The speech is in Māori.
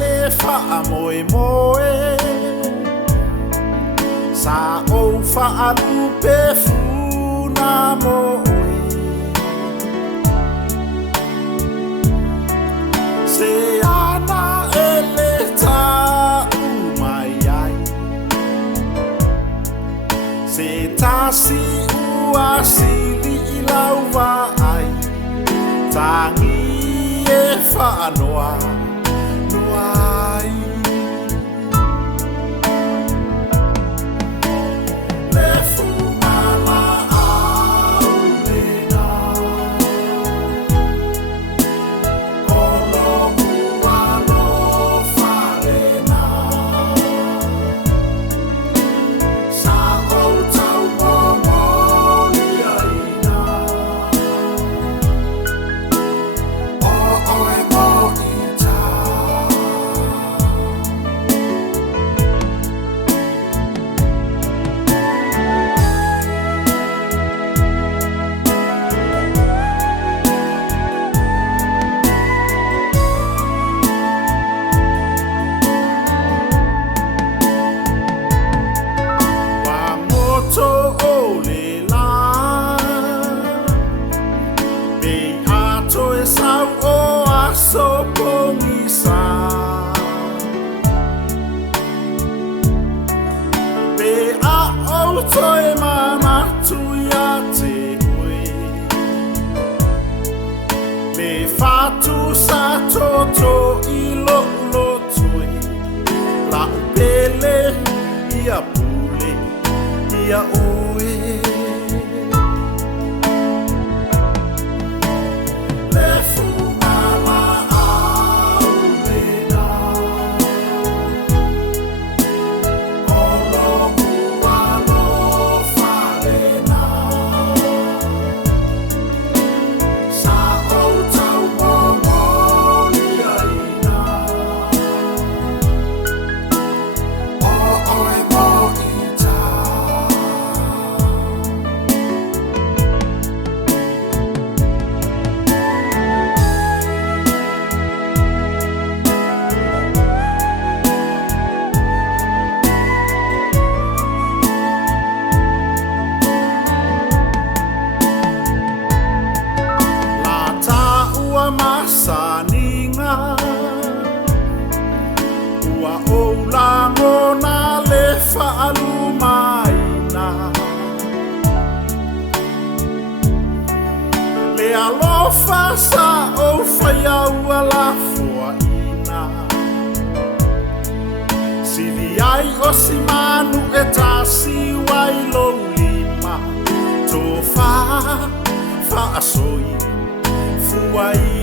le wha moe moe Sa o wha alupe funa moe Se ana ele ta umai ai Se tasi ua sili ilau wa ai Tangi e whaanoa noai Le fumala au lena Olo ua lo whalena Sa o tau momo liaina O oe mo i ta Wangoto o le la Be ato e sau o aso pongisa Be a o toi mana tuia te ue Le fatu sa toto i lo lo tue La upele ia pule ia oe Le fumala au lena Olo ua lo whalena Sa o tau momo liaina O oe mo i ta La ta ua masaninga Ua o langona le whaalumaina Le alofa sa o whaiaua la fuaina Sili ai o si manu e tasi wai lo lima Tō wha asoi fuai